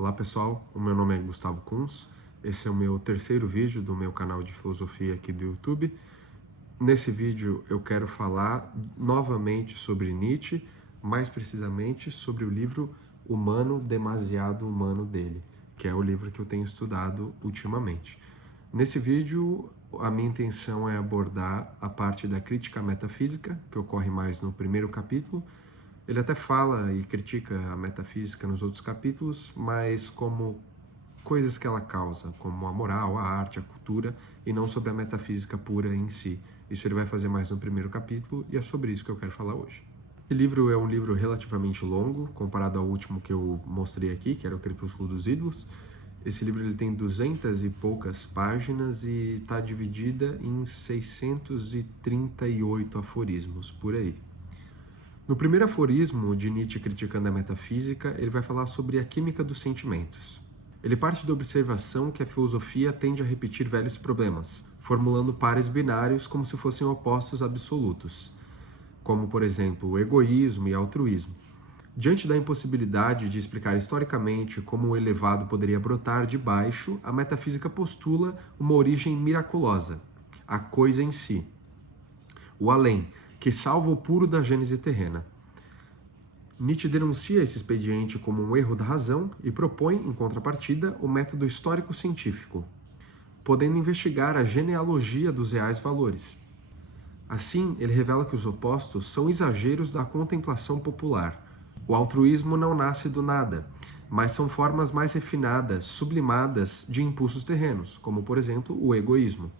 Olá pessoal, o meu nome é Gustavo Kunz, esse é o meu terceiro vídeo do meu canal de filosofia aqui do YouTube. Nesse vídeo eu quero falar novamente sobre Nietzsche, mais precisamente sobre o livro Humano, Demasiado Humano dele, que é o livro que eu tenho estudado ultimamente. Nesse vídeo a minha intenção é abordar a parte da crítica metafísica, que ocorre mais no primeiro capítulo. Ele até fala e critica a metafísica nos outros capítulos, mas como coisas que ela causa, como a moral, a arte, a cultura, e não sobre a metafísica pura em si. Isso ele vai fazer mais no primeiro capítulo, e é sobre isso que eu quero falar hoje. Esse livro é um livro relativamente longo, comparado ao último que eu mostrei aqui, que era o Crepúsculo dos Ídolos. Esse livro ele tem 200 e poucas páginas e está dividida em 638 aforismos, por aí. No primeiro aforismo de Nietzsche criticando a metafísica, ele vai falar sobre a química dos sentimentos. Ele parte da observação que a filosofia tende a repetir velhos problemas, formulando pares binários como se fossem opostos absolutos, como, por exemplo, o egoísmo e altruísmo. Diante da impossibilidade de explicar historicamente como o elevado poderia brotar de baixo, a metafísica postula uma origem miraculosa, a coisa em si, o além, que salva o puro da gênese terrena. Nietzsche denuncia esse expediente como um erro da razão e propõe, em contrapartida, o método histórico-científico, podendo investigar a genealogia dos reais valores. Assim, ele revela que os opostos são exageros da contemplação popular. O altruísmo não nasce do nada, mas são formas mais refinadas, sublimadas de impulsos terrenos, como, por exemplo, o egoísmo.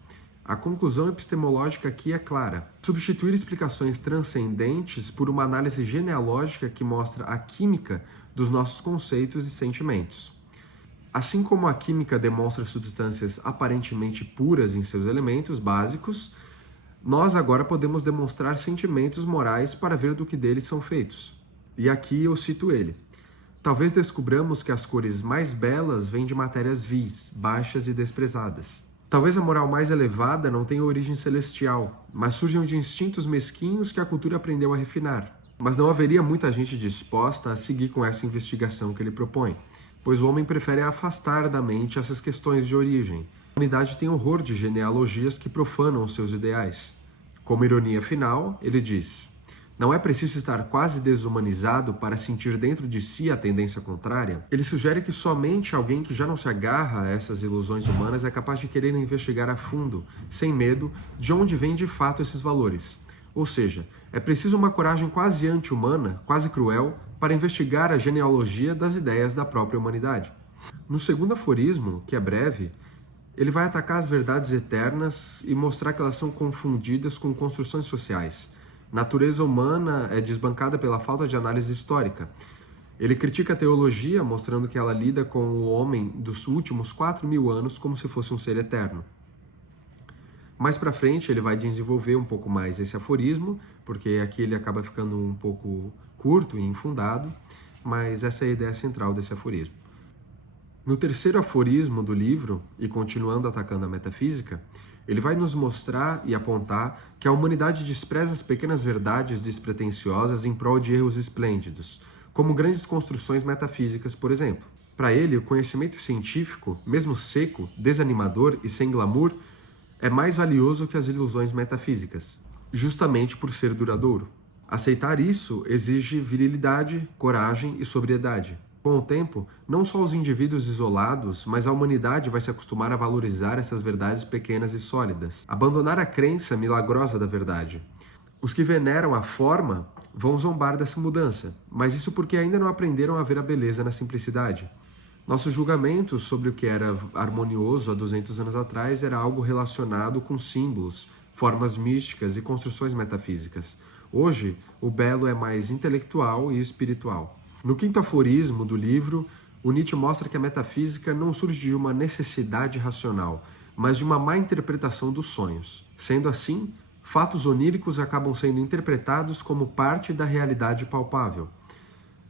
A conclusão epistemológica aqui é clara. Substituir explicações transcendentes por uma análise genealógica que mostra a química dos nossos conceitos e sentimentos. Assim como a química demonstra substâncias aparentemente puras em seus elementos básicos, nós agora podemos demonstrar sentimentos morais para ver do que deles são feitos. E aqui eu cito ele. Talvez descobramos que as cores mais belas vêm de matérias vis, baixas e desprezadas. Talvez a moral mais elevada não tenha origem celestial, mas surjam de instintos mesquinhos que a cultura aprendeu a refinar. Mas não haveria muita gente disposta a seguir com essa investigação que ele propõe, pois o homem prefere afastar da mente essas questões de origem. A humanidade tem horror de genealogias que profanam os seus ideais. Como ironia final, ele diz: não é preciso estar quase desumanizado para sentir dentro de si a tendência contrária. Ele sugere que somente alguém que já não se agarra a essas ilusões humanas é capaz de querer investigar a fundo, sem medo, de onde vêm de fato esses valores. Ou seja, é preciso uma coragem quase anti-humana, quase cruel, para investigar a genealogia das ideias da própria humanidade. No segundo aforismo, que é breve, ele vai atacar as verdades eternas e mostrar que elas são confundidas com construções sociais. Natureza humana é desbancada pela falta de análise histórica. Ele critica a teologia, mostrando que ela lida com o homem dos últimos 4.000 anos como se fosse um ser eterno. Mais para frente, ele vai desenvolver um pouco mais esse aforismo, porque aqui ele acaba ficando um pouco curto e infundado, mas essa é a ideia central desse aforismo. No terceiro aforismo do livro, e continuando atacando a metafísica, ele vai nos mostrar e apontar que a humanidade despreza as pequenas verdades despretensiosas em prol de erros esplêndidos, como grandes construções metafísicas, por exemplo. Para ele, o conhecimento científico, mesmo seco, desanimador e sem glamour, é mais valioso que as ilusões metafísicas, justamente por ser duradouro. Aceitar isso exige virilidade, coragem e sobriedade. Com o tempo, não só os indivíduos isolados, mas a humanidade vai se acostumar a valorizar essas verdades pequenas e sólidas, abandonar a crença milagrosa da verdade. Os que veneram a forma vão zombar dessa mudança, mas isso porque ainda não aprenderam a ver a beleza na simplicidade. Nosso julgamento sobre o que era harmonioso há 200 anos atrás era algo relacionado com símbolos, formas místicas e construções metafísicas. Hoje, o belo é mais intelectual e espiritual. No quinto aforismo do livro, o Nietzsche mostra que a metafísica não surge de uma necessidade racional, mas de uma má interpretação dos sonhos. Sendo assim, fatos oníricos acabam sendo interpretados como parte da realidade palpável.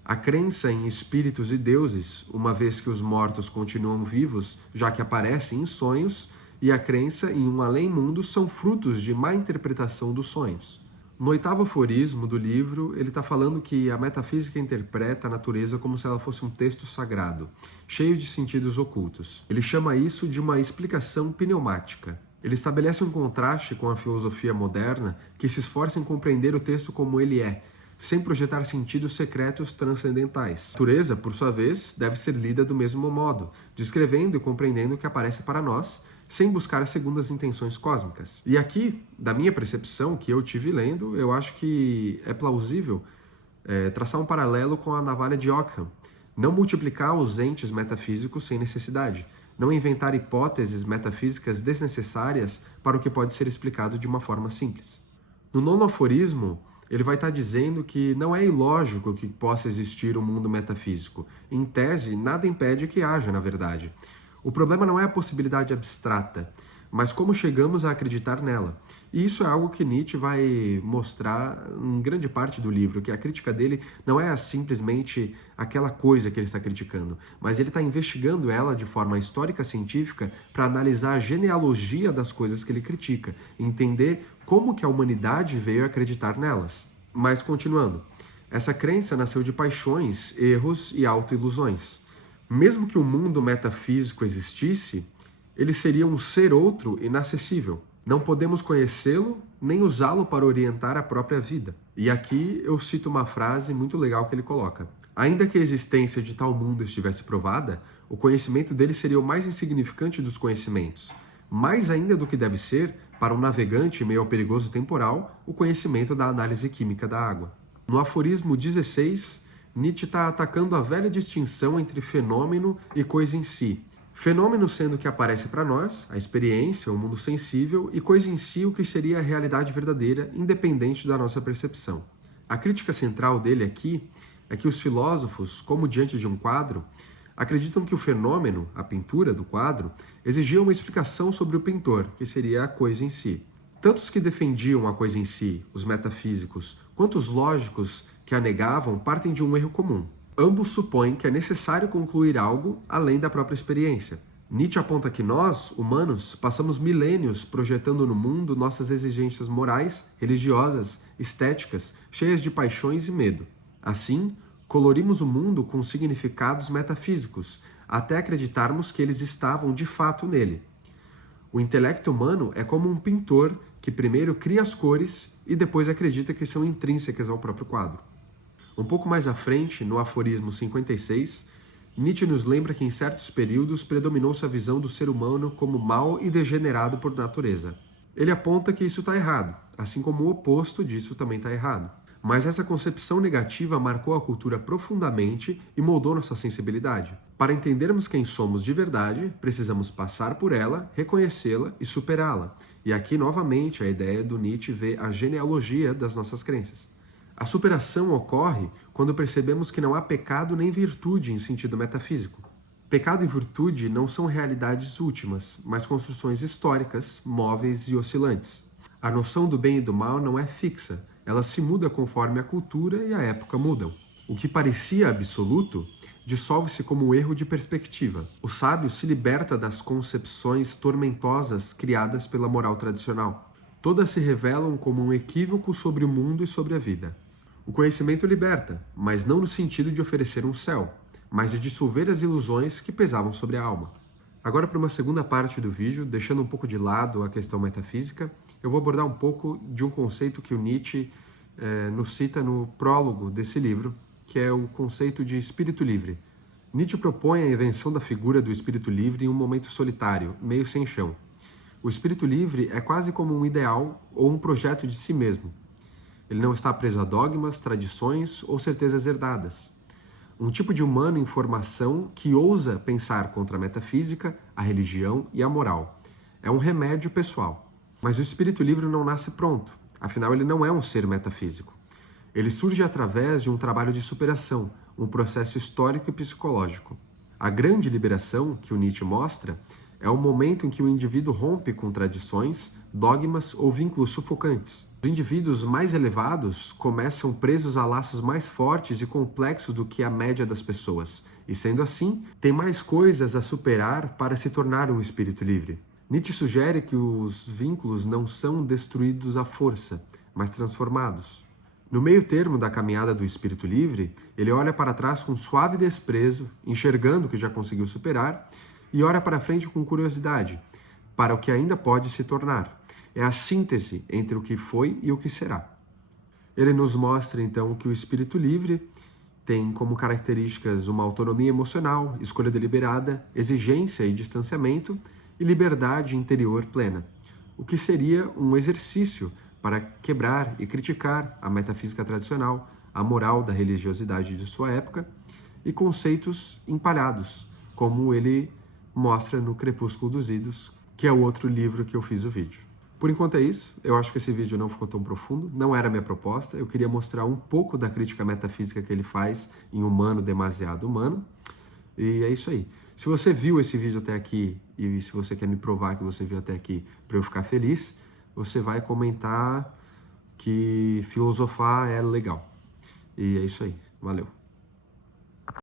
A crença em espíritos e deuses, uma vez que os mortos continuam vivos, já que aparecem em sonhos, e a crença em um além-mundo são frutos de má interpretação dos sonhos. No 8º aforismo do livro, ele está falando que a metafísica interpreta a natureza como se ela fosse um texto sagrado, cheio de sentidos ocultos. Ele chama isso de uma explicação pneumática. Ele estabelece um contraste com a filosofia moderna que se esforça em compreender o texto como ele é, sem projetar sentidos secretos transcendentais. A natureza, por sua vez, deve ser lida do mesmo modo, descrevendo e compreendendo o que aparece para nós, sem buscar as segundas intenções cósmicas. E aqui, da minha percepção, que eu tive lendo, eu acho que é plausível traçar um paralelo com a navalha de Ockham. Não multiplicar os entes metafísicos sem necessidade. Não inventar hipóteses metafísicas desnecessárias para o que pode ser explicado de uma forma simples. No 9º aforismo, ele vai estar dizendo que não é ilógico que possa existir um mundo metafísico. Em tese, nada impede que haja, na verdade. O problema não é a possibilidade abstrata, mas como chegamos a acreditar nela. E isso é algo que Nietzsche vai mostrar em grande parte do livro, que a crítica dele não é simplesmente aquela coisa que ele está criticando, mas ele está investigando ela de forma histórica científica para analisar a genealogia das coisas que ele critica, entender como que a humanidade veio a acreditar nelas. Mas continuando, essa crença nasceu de paixões, erros e autoilusões. Mesmo que o mundo metafísico existisse, ele seria um ser outro inacessível. Não podemos conhecê-lo nem usá-lo para orientar a própria vida. E aqui eu cito uma frase muito legal que ele coloca. Ainda que a existência de tal mundo estivesse provada, o conhecimento dele seria o mais insignificante dos conhecimentos. Mais ainda do que deve ser, para um navegante em meio ao perigoso temporal, o conhecimento da análise química da água. No aforismo 16, Nietzsche está atacando a velha distinção entre fenômeno e coisa em si. Fenômeno sendo o que aparece para nós, a experiência, o mundo sensível, e coisa em si o que seria a realidade verdadeira, independente da nossa percepção. A crítica central dele aqui é que os filósofos, como diante de um quadro, acreditam que o fenômeno, a pintura do quadro, exigia uma explicação sobre o pintor, que seria a coisa em si. Tanto os que defendiam a coisa em si, os metafísicos, quanto os lógicos que a negavam partem de um erro comum. Ambos supõem que é necessário concluir algo além da própria experiência. Nietzsche aponta que nós, humanos, passamos milênios projetando no mundo nossas exigências morais, religiosas, estéticas, cheias de paixões e medo. Assim, colorimos o mundo com significados metafísicos, até acreditarmos que eles estavam de fato nele. O intelecto humano é como um pintor que primeiro cria as cores e depois acredita que são intrínsecas ao próprio quadro. Um pouco mais à frente, no aforismo 56, Nietzsche nos lembra que em certos períodos predominou-se a visão do ser humano como mau e degenerado por natureza. Ele aponta que isso está errado, assim como o oposto disso também está errado. Mas essa concepção negativa marcou a cultura profundamente e moldou nossa sensibilidade. Para entendermos quem somos de verdade, precisamos passar por ela, reconhecê-la e superá-la. E aqui, novamente, a ideia do Nietzsche vê a genealogia das nossas crenças. A superação ocorre quando percebemos que não há pecado nem virtude em sentido metafísico. Pecado e virtude não são realidades últimas, mas construções históricas, móveis e oscilantes. A noção do bem e do mal não é fixa, ela se muda conforme a cultura e a época mudam. O que parecia absoluto dissolve-se como erro de perspectiva. O sábio se liberta das concepções tormentosas criadas pela moral tradicional. Todas se revelam como um equívoco sobre o mundo e sobre a vida. O conhecimento liberta, mas não no sentido de oferecer um céu, mas de dissolver as ilusões que pesavam sobre a alma. Agora, para uma segunda parte do vídeo, deixando um pouco de lado a questão metafísica, eu vou abordar um pouco de um conceito que o Nietzsche nos cita no prólogo desse livro, que é o conceito de espírito livre. Nietzsche propõe a invenção da figura do espírito livre em um momento solitário, meio sem chão. O espírito livre é quase como um ideal ou um projeto de si mesmo. Ele não está preso a dogmas, tradições ou certezas herdadas. Um tipo de humano em formação que ousa pensar contra a metafísica, a religião e a moral. É um remédio pessoal. Mas o espírito livre não nasce pronto, afinal ele não é um ser metafísico. Ele surge através de um trabalho de superação, um processo histórico e psicológico. A grande liberação que o Nietzsche mostra é o momento em que o indivíduo rompe com tradições, dogmas ou vínculos sufocantes. Os indivíduos mais elevados começam presos a laços mais fortes e complexos do que a média das pessoas, e sendo assim, têm mais coisas a superar para se tornar um espírito livre. Nietzsche sugere que os vínculos não são destruídos à força, mas transformados. No meio termo da caminhada do espírito livre, ele olha para trás com suave desprezo, enxergando o que já conseguiu superar, e olha para frente com curiosidade, para o que ainda pode se tornar. É a síntese entre o que foi e o que será. Ele nos mostra, então, que o espírito livre tem como características uma autonomia emocional, escolha deliberada, exigência e distanciamento e liberdade interior plena, o que seria um exercício para quebrar e criticar a metafísica tradicional, a moral da religiosidade de sua época e conceitos empalhados, como ele mostra no Crepúsculo dos Idos, que é o outro livro que eu fiz o vídeo. Por enquanto é isso, eu acho que esse vídeo não ficou tão profundo, não era a minha proposta, eu queria mostrar um pouco da crítica metafísica que ele faz em Humano Demasiado Humano, e é isso aí. Se você viu esse vídeo até aqui, e se você quer me provar que você viu até aqui para eu ficar feliz, você vai comentar que filosofar é legal. E é isso aí, valeu.